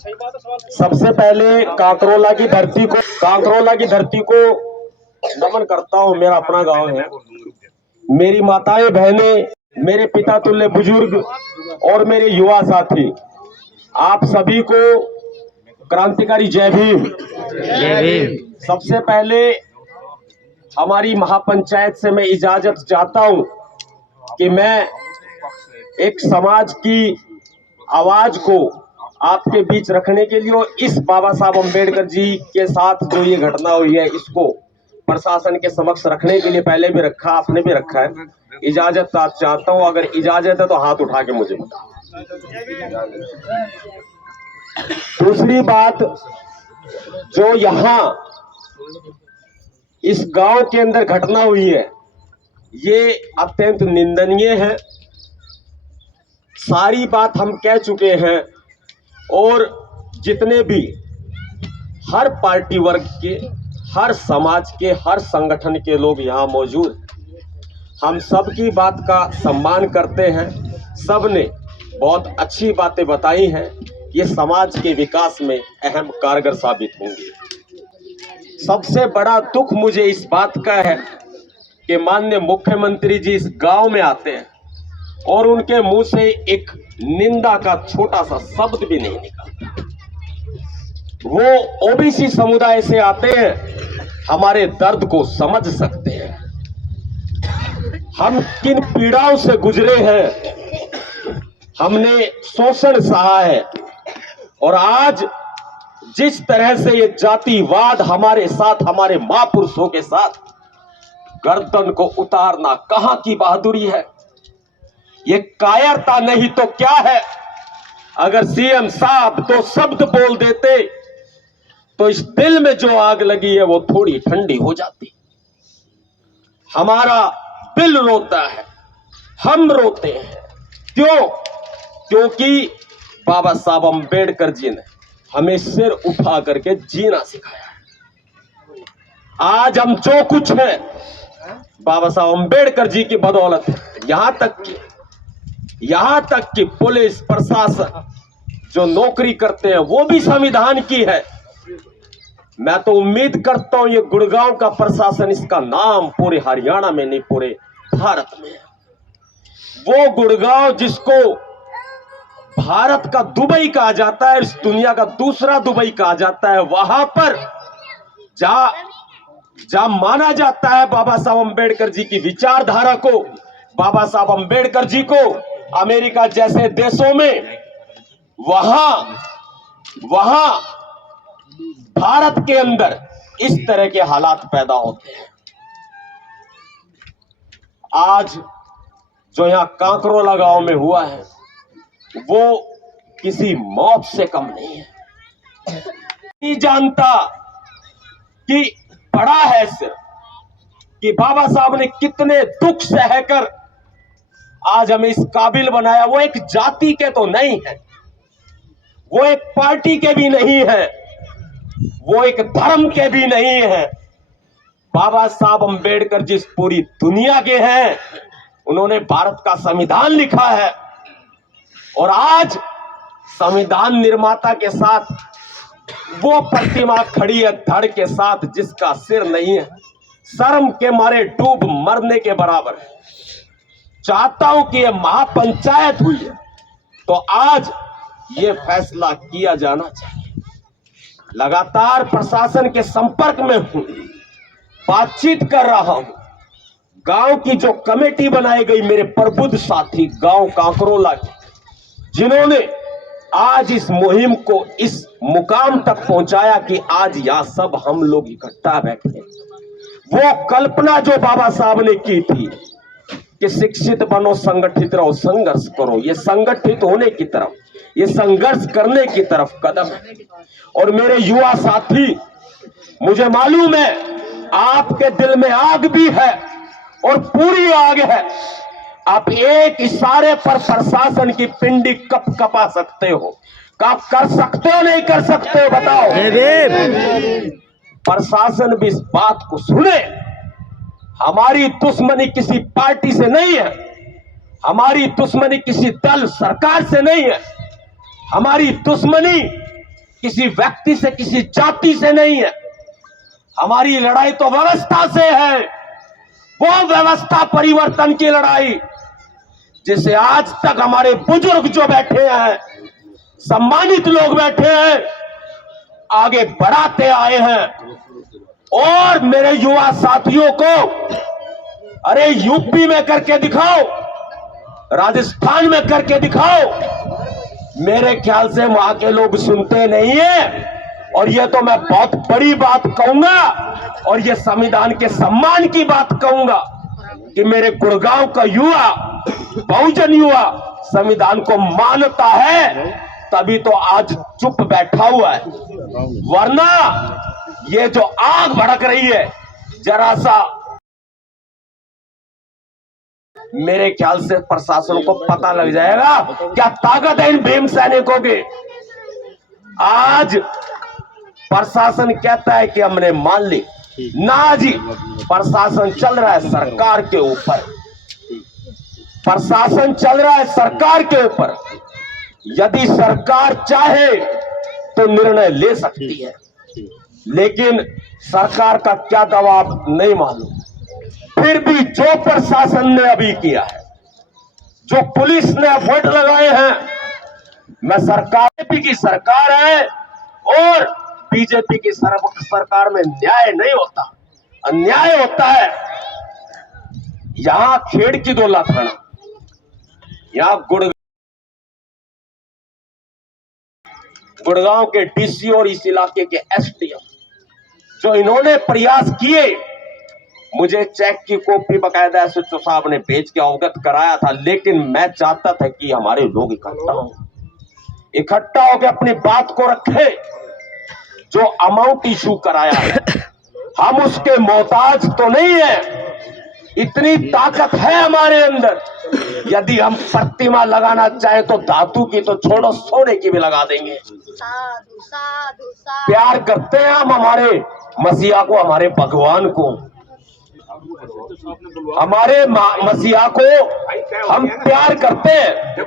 सबसे पहले कांकरोला की धरती को नमन करता हूँ। मेरा अपना गांव है। मेरी माताएं बहनें, मेरे पिता तुल्य बुजुर्ग और मेरे युवा साथी, आप सभी को क्रांतिकारी जय भीम। जय भीम। सबसे पहले हमारी महापंचायत से मैं इजाजत चाहता हूं कि मैं एक समाज की आवाज को आपके बीच रखने के लिए और इस बाबा साहब अम्बेडकर जी के साथ जो ये घटना हुई है इसको प्रशासन के समक्ष रखने के लिए पहले भी रखा, आपने भी रखा है। इजाजत चाहता हूं, अगर इजाजत है तो हाथ उठा के मुझे बताओ। दूसरी बात, जो यहां इस गांव के अंदर घटना हुई है ये अत्यंत निंदनीय है। सारी बात हम कह चुके हैं और जितने भी हर पार्टी वर्ग के, हर समाज के, हर संगठन के लोग यहाँ मौजूद हैं। हम सबकी बात का सम्मान करते हैं। सब ने बहुत अच्छी बातें बताई हैं। ये समाज के विकास में अहम कारगर साबित होंगी। सबसे बड़ा दुख मुझे इस बात का है कि माननीय मुख्यमंत्री जी इस गांव में आते हैं और उनके मुंह से एक निंदा का छोटा सा शब्द भी नहीं निकलता। वो ओबीसी समुदाय से आते हैं, हमारे दर्द को समझ सकते हैं, हम किन पीड़ाओं से गुजरे हैं, हमने शोषण सहा है और आज जिस तरह से ये जातिवाद हमारे साथ, हमारे महापुरुषों के साथ गर्दन को उतारना कहां की बहादुरी है, ये कायरता नहीं तो क्या है। अगर सीएम साहब दो शब्द बोल देते तो इस दिल में जो आग लगी है वो थोड़ी ठंडी हो जाती। हमारा दिल रोता है, हम रोते हैं। क्यों? क्योंकि बाबा साहब अम्बेडकर जी ने हमें सिर उठा करके जीना सिखाया है। आज हम जो कुछ है बाबा साहब अम्बेडकर जी की बदौलत है। यहां तक कि पुलिस प्रशासन जो नौकरी करते हैं वो भी संविधान की है। मैं तो उम्मीद करता हूं ये गुड़गांव का प्रशासन, इसका नाम पूरे हरियाणा में नहीं पूरे भारत में है। वो गुड़गांव जिसको भारत का दुबई कहा जाता है, इस दुनिया का दूसरा दुबई कहा जाता है, वहां पर जहां माना जाता है बाबा साहब अम्बेडकर जी की विचारधारा को, बाबा साहब अम्बेडकर जी को अमेरिका जैसे देशों में, वहां भारत के अंदर इस तरह के हालात पैदा होते हैं। आज जो यहां कांकरोला गांव में हुआ है वो किसी मौत से कम नहीं है। नहीं जानता कि बड़ा है सिर्फ कि बाबा साहब ने कितने दुख सहकर आज हमें इस काबिल बनाया। वो एक जाति के तो नहीं है, वो एक पार्टी के भी नहीं है, वो एक धर्म के भी नहीं है। बाबा साहब अम्बेडकर जिस पूरी दुनिया के हैं, उन्होंने भारत का संविधान लिखा है और आज संविधान निर्माता के साथ वो प्रतिमा खड़ी है धड़ के साथ जिसका सिर नहीं है, शर्म के मारे डूब मरने के बराबर है। चाहता हूं कि यह महापंचायत हुई है तो आज ये फैसला किया जाना चाहिए। लगातार प्रशासन के संपर्क में हूं, बातचीत कर रहा हूं। गांव की जो कमेटी बनाई गई, मेरे प्रबुद्ध साथी गांव कांकरोला के, जिन्होंने आज इस मुहिम को इस मुकाम तक पहुंचाया कि आज यहां सब हम लोग इकट्ठा बैठे। वो कल्पना जो बाबा साहब ने की थी कि शिक्षित बनो, संगठित रहो, संघर्ष करो, ये संगठित होने की तरफ, ये संघर्ष करने की तरफ कदम है। और मेरे युवा साथी, मुझे मालूम है आपके दिल में आग भी है और पूरी आग है। आप एक इशारे पर प्रशासन की पिंडी कप कपा सकते हो। आप कर सकते हो, नहीं कर सकते हो, बताओ। प्रशासन भी इस बात को सुने। हमारी दुश्मनी किसी पार्टी से नहीं है, हमारी दुश्मनी किसी दल सरकार से नहीं है, हमारी दुश्मनी किसी व्यक्ति से, किसी जाति से नहीं है। हमारी लड़ाई तो व्यवस्था से है, वो व्यवस्था परिवर्तन की लड़ाई जिसे आज तक हमारे बुजुर्ग जो बैठे हैं, सम्मानित लोग बैठे हैं, आगे बढ़ाते आए हैं। और मेरे युवा साथियों को, अरे यूपी में करके दिखाओ, राजस्थान में करके दिखाओ, मेरे ख्याल से वहां के लोग सुनते नहीं है। और ये तो मैं बहुत बड़ी बात कहूंगा और ये संविधान के सम्मान की बात कहूंगा कि मेरे गुड़गांव का युवा, बहुजन युवा संविधान को मानता है, तभी तो आज चुप बैठा हुआ है। वरना ये जो आग भड़क रही है, जरा सा मेरे ख्याल से प्रशासन को पता लग जाएगा क्या ताकत है इन भीम सैनिकों की। आज प्रशासन कहता है कि हमने मान ली, ना जी, प्रशासन चल रहा है सरकार के ऊपर, प्रशासन चल रहा है सरकार के ऊपर। यदि सरकार चाहे तो निर्णय ले सकती है, लेकिन सरकार का क्या दबाव नहीं मालूम। फिर भी जो प्रशासन ने अभी किया है, जो पुलिस ने वोट लगाए हैं, मैं सरकार बीजेपी की सरकार है और बीजेपी की सरकार में न्याय नहीं होता, अन्याय होता है। यहां खेड़ की दौला थाना, यहां गुड़गांव के डीसी और इस इलाके के एसडीएम जो इन्होंने प्रयास किए, मुझे चेक की कॉपी बकायदा एसएचओ साहब ने भेज के अवगत कराया था। लेकिन मैं चाहता था कि हमारे लोग इकट्ठा होकर अपनी बात को रखे। जो अमाउंट इशू कराया है, हम उसके मोहताज तो नहीं है, इतनी ताकत है हमारे अंदर। यदि हम प्रतिमा लगाना चाहे तो धातु की तो छोड़ो, सोने की भी लगा देंगे। साधु साधु साधु। प्यार करते हैं हम हमारे मसीहा को, हमारे भगवान को, हमारे मसीहा को हम प्यार करते हैं।